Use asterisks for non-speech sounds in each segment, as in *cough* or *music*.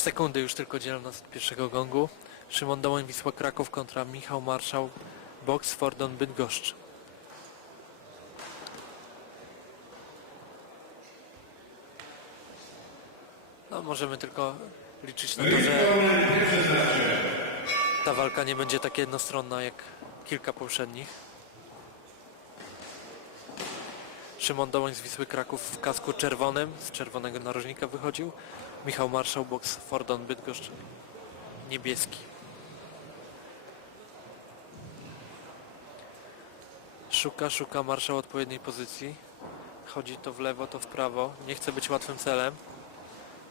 Sekundy już tylko dzielą nas od pierwszego gongu. Szymon Dołoń, Wisła Kraków kontra Michał Marszał, Box Fordon Bydgoszcz. No możemy tylko liczyć na to, że ta walka nie będzie tak jednostronna jak kilka poprzednich. Szymon Dołoń z Wisły Kraków w kasku czerwonym, z czerwonego narożnika wychodził. Michał Marszał, boks Fordon Bydgoszcz, niebieski. Szuka, szuka Marszał odpowiedniej pozycji. Chodzi to w lewo, to w prawo. Nie chce być łatwym celem.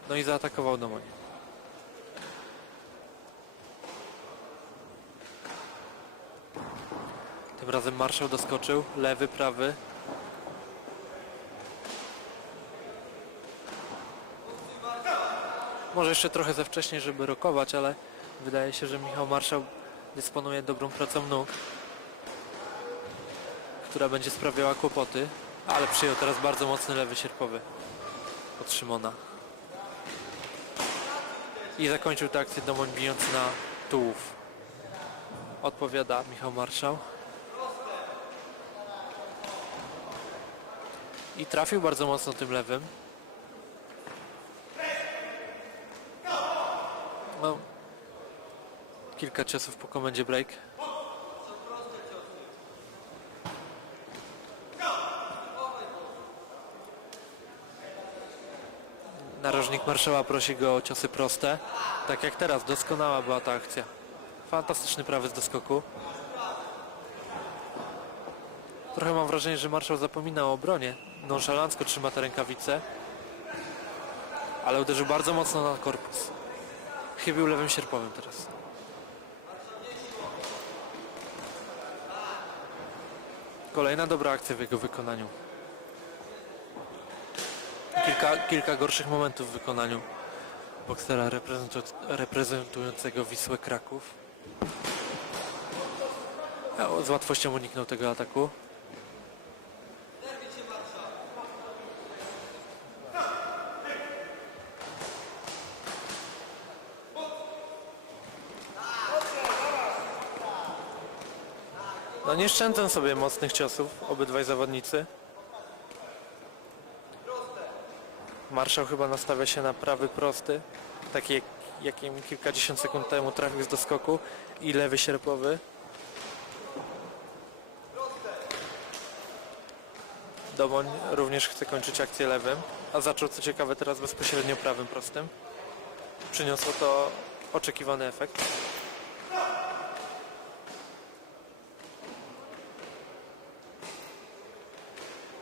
No i zaatakował Domoń. Tym razem Marszał doskoczył. Lewy, prawy. Może jeszcze trochę za wcześnie, żeby rokować, ale wydaje się, że Michał Marszał dysponuje dobrą pracą nóg, która będzie sprawiała kłopoty, ale przyjął teraz bardzo mocny lewy sierpowy od Szymona. I zakończył tę akcję Domoń bijąc na tułów. Odpowiada Michał Marszał. I trafił bardzo mocno tym lewym. No, kilka ciosów po komendzie break. Narożnik Marszała prosi go o ciosy proste. Tak jak teraz, doskonała była ta akcja. Fantastyczny prawy z doskoku. Trochę mam wrażenie, że Marszał zapomina o obronie. Nonszalancko trzyma te rękawice. Ale uderzył bardzo mocno na korpus. Chybił lewym sierpowym teraz. Kolejna dobra akcja w jego wykonaniu. Kilka, kilka gorszych momentów w wykonaniu boksera reprezentu- reprezentującego Wisłę Kraków. Z łatwością uniknął tego ataku. No nie szczędzą sobie mocnych ciosów obydwaj zawodnicy. Marszał chyba nastawia się na prawy prosty, taki jak, jakim kilkadziesiąt sekund temu trafił z doskoku i lewy sierpowy. Domoń również chce kończyć akcję lewym, a zaczął co ciekawe teraz bezpośrednio prawym prostym. Przyniosło to oczekiwany efekt.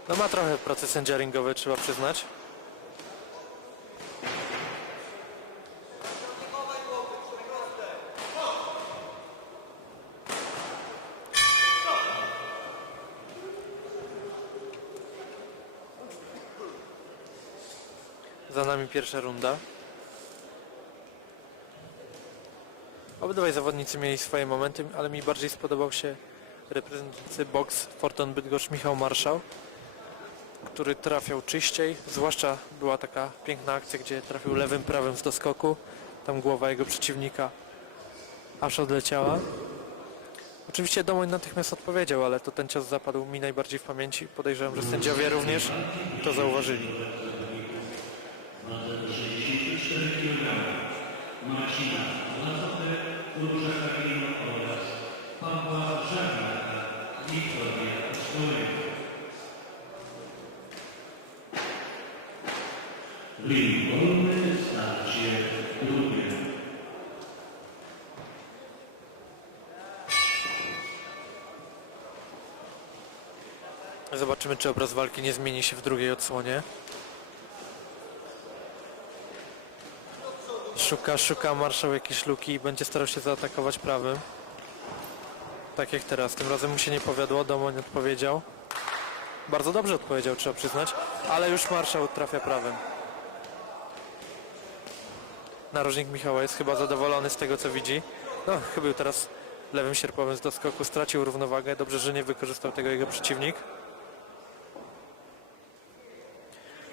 No ma trochę proces sędzia trzeba przyznać. Za nami pierwsza runda. Obydwaj zawodnicy mieli swoje momenty, ale mi bardziej spodobał się reprezentujący box Forton Bydgoszcz Michał Marszał który trafiał czyściej, zwłaszcza była taka piękna akcja, gdzie trafił lewym, prawym z doskoku, tam głowa jego przeciwnika aż odleciała. Oczywiście Domoń natychmiast odpowiedział, ale to ten cios zapadł mi najbardziej w pamięci. Podejrzewam, że sędziowie również to zauważyli. Zobaczymy, czy obraz walki nie zmieni się w drugiej odsłonie. Szuka, szuka marszał jakieś luki i będzie starał się zaatakować prawym. Tak jak teraz. Tym razem mu się nie powiodło, Domoń odpowiedział. Bardzo dobrze odpowiedział, trzeba przyznać, ale już marszał trafia prawym. Narożnik Michała jest chyba zadowolony z tego, co widzi. No, chybił teraz lewym sierpowym z doskoku, stracił równowagę. Dobrze, że nie wykorzystał tego jego przeciwnik.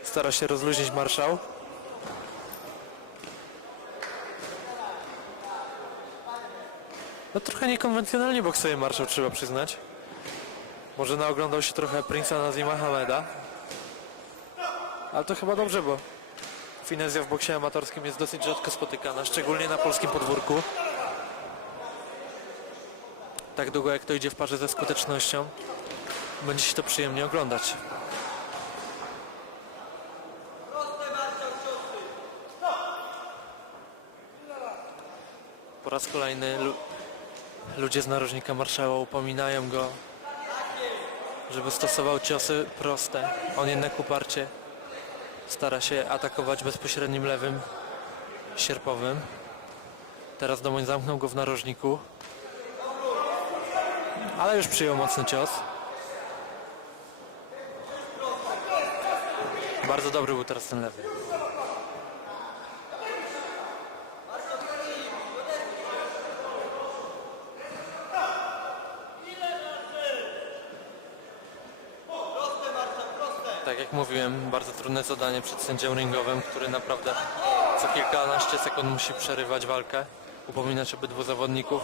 Stara się rozluźnić marszał. No trochę niekonwencjonalnie boksuje marszał, trzeba przyznać. Może naoglądał się trochę Prince'a Nazima Hameda. Ale to chyba dobrze, bo finezja w boksie amatorskim jest dosyć rzadko spotykana, szczególnie na polskim podwórku. Tak długo jak to idzie w parze ze skutecznością, będzie się to przyjemnie oglądać. Po raz kolejny lu- ludzie z narożnika marszała upominają go, żeby stosował ciosy proste. On jednak uparcie stara się atakować bezpośrednim lewym sierpowym. Teraz Domoń zamknął go w narożniku. Ale już przyjął mocny cios. Bardzo dobry był teraz ten lewy. Tak jak mówiłem, bardzo trudne zadanie przed sędzią ringowym, który naprawdę co kilkanaście sekund musi przerywać walkę, upominać obydwu zawodników,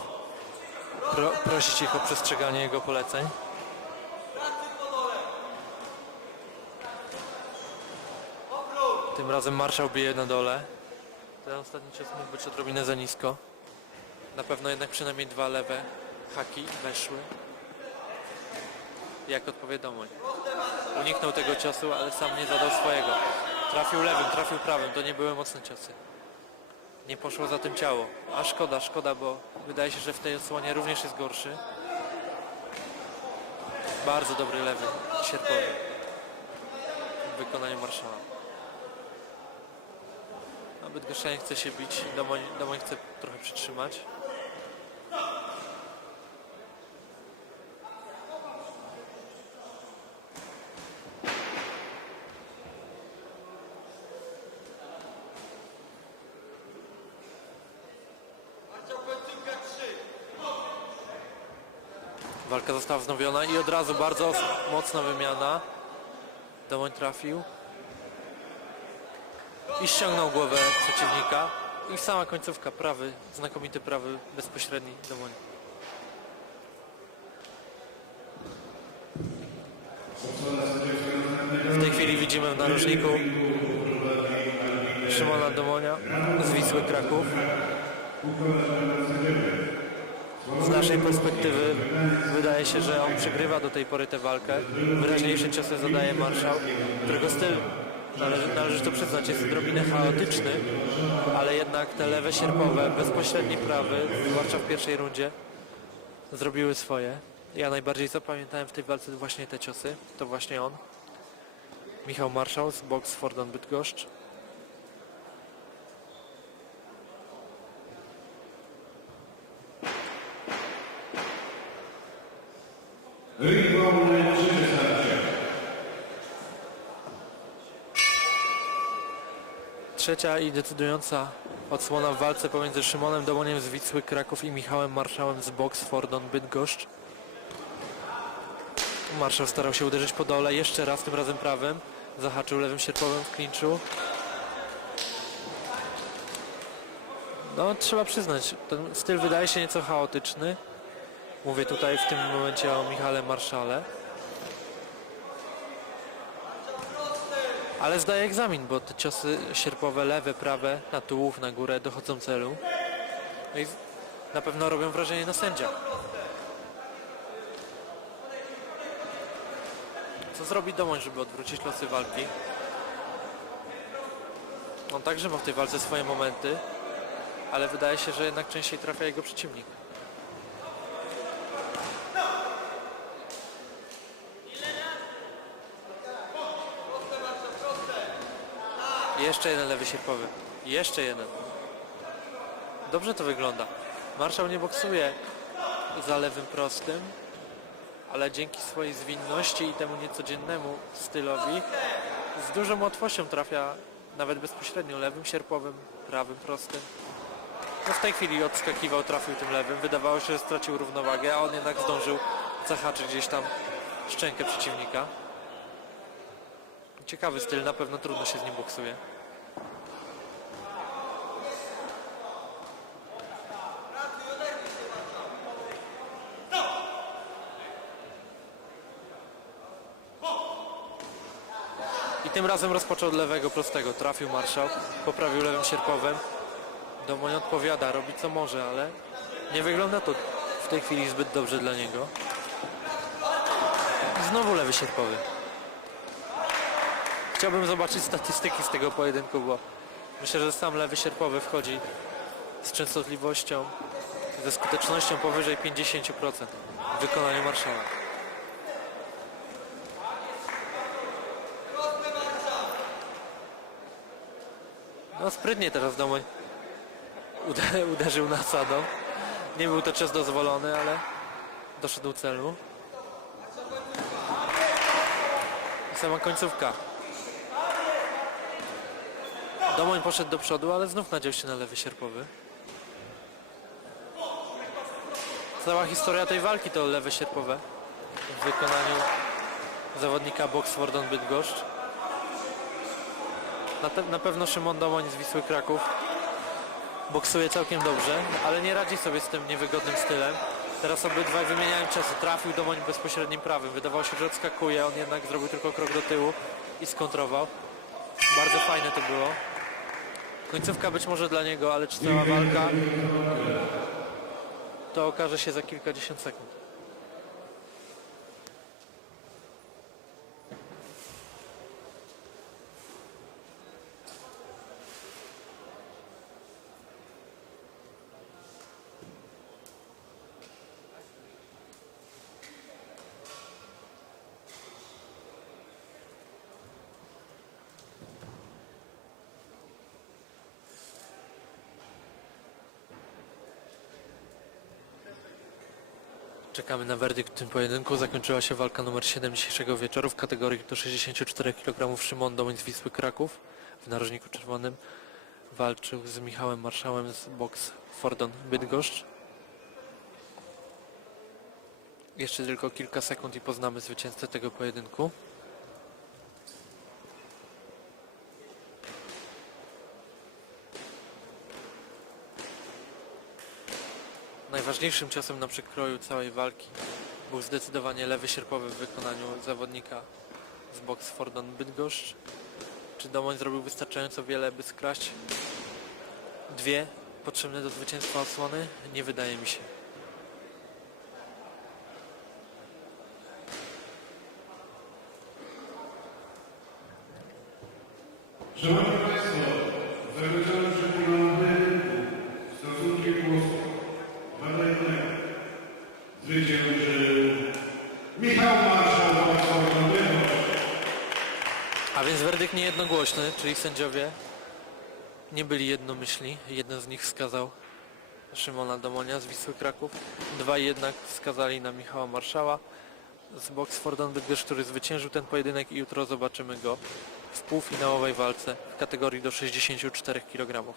pro, prosić ich o przestrzeganie jego poleceń. Tym razem marszał bije na dole. Ten ostatni cios mógł być odrobinę za nisko. Na pewno jednak przynajmniej dwa lewe haki weszły. Jak odpowiadomo. Uniknął tego ciosu, ale sam nie zadał swojego. Trafił lewym, trafił prawym, to nie były mocne ciosy. Nie poszło za tym ciało. A szkoda, szkoda, bo wydaje się, że w tej odsłonie również jest gorszy. Bardzo dobry lewy, sierpowy. W wykonaniu marszała. A Bydgoszczanie chce się bić, Domoń, Domoń chce trochę przytrzymać. Walka została wznowiona i od razu bardzo mocna wymiana. Domoń trafił. I ściągnął głowę przeciwnika. I sama końcówka, prawy, znakomity prawy, bezpośredni Domoń. W tej chwili widzimy w narożniku Szymona Domonia z Wisły Kraków. Z naszej perspektywy wydaje się, że on przegrywa do tej pory tę walkę. Wyraźniejsze ciosy zadaje marszał, którego styl należy, należy to przyznać jest odrobinę chaotyczny, ale jednak te lewe sierpowe, bezpośredni prawy, zwłaszcza w pierwszej rundzie, zrobiły swoje. Ja najbardziej zapamiętałem w tej walce właśnie te ciosy. To właśnie on. Michał Marszał z Box Fordon Bydgoszcz. Trzecia i decydująca odsłona w walce pomiędzy Szymonem Domoniem z Wisły Kraków i Michałem Marszałem z Box Fordon Bydgoszcz. Marszał starał się uderzyć po dole, jeszcze raz, tym razem prawym. Zahaczył lewym sierpowym w klinczu. No, trzeba przyznać, ten styl wydaje się nieco chaotyczny. Mówię tutaj w tym momencie o Michale Marszale. Ale zdaje egzamin, bo te ciosy sierpowe, lewe, prawe, na tułów, na górę dochodzą celu. No i na pewno robią wrażenie na sędziach. Co zrobi Domoń, żeby odwrócić losy walki? On także ma w tej walce swoje momenty, ale wydaje się, że jednak częściej trafia jego przeciwnik. Jeszcze jeden lewy sierpowy. Jeszcze jeden. Dobrze to wygląda. Marszał nie boksuje za lewym prostym, ale dzięki swojej zwinności i temu niecodziennemu stylowi z dużą łatwością trafia nawet bezpośrednio lewym sierpowym, prawym prostym. No w tej chwili odskakiwał, trafił tym lewym. Wydawało się, że stracił równowagę, a on jednak zdążył zahaczyć gdzieś tam szczękę przeciwnika ciekawy styl, na pewno trudno się z nim boksuje. I tym razem rozpoczął od lewego prostego. Trafił marszał, poprawił lewym sierpowym. Domo nie odpowiada, robi co może, ale nie wygląda to w tej chwili zbyt dobrze dla niego. Znowu lewy sierpowy. Chciałbym zobaczyć statystyki z tego pojedynku, bo myślę, że sam lewy sierpowy wchodzi z częstotliwością, ze skutecznością powyżej 50% w wykonaniu marszała. No sprytnie teraz Domoń ude- *laughs* uderzył nasadą. Nie był to czas dozwolony, ale doszedł celu. I sama końcówka. Domoń poszedł do przodu, ale znów nadział się na lewy sierpowy. Cała historia tej walki to lewe sierpowe w wykonaniu zawodnika Boxfordon Bydgoszcz. Na, te, na pewno Szymon Domoń z Wisły Kraków boksuje całkiem dobrze, ale nie radzi sobie z tym niewygodnym stylem. Teraz obydwaj wymieniają ciosy. Trafił Domoń bezpośrednim prawym. Wydawało się, że odskakuje, on jednak zrobił tylko krok do tyłu i skontrował. Bardzo fajne to było. Końcówka być może dla niego, ale czy cała walka to okaże się za kilkadziesiąt sekund. Czekamy na werdykt w tym pojedynku. Zakończyła się walka numer 7 dzisiejszego wieczoru w kategorii do 64 kg. Szymon Domoń z Wisły Kraków w narożniku czerwonym walczył z Michałem Marszałem z box Fordon Bydgoszcz. Jeszcze tylko kilka sekund i poznamy zwycięzcę tego pojedynku. Najważniejszym ciosem na przekroju całej walki był zdecydowanie lewy sierpowy w wykonaniu zawodnika z box Fordon Bydgoszcz. Czy Domoń zrobił wystarczająco wiele, by skraść dwie potrzebne do zwycięstwa odsłony? Nie wydaje mi się. Zwyciężył Michał Marszał A więc werdykt niejednogłośny, czyli sędziowie nie byli jednomyślni. Jeden z nich wskazał Szymona Domonia z Wisły Kraków. Dwaj jednak wskazali na Michała Marszała z Box Fordon Bydgoszcz, który zwyciężył ten pojedynek i jutro zobaczymy go w półfinałowej walce w kategorii do 64 kg.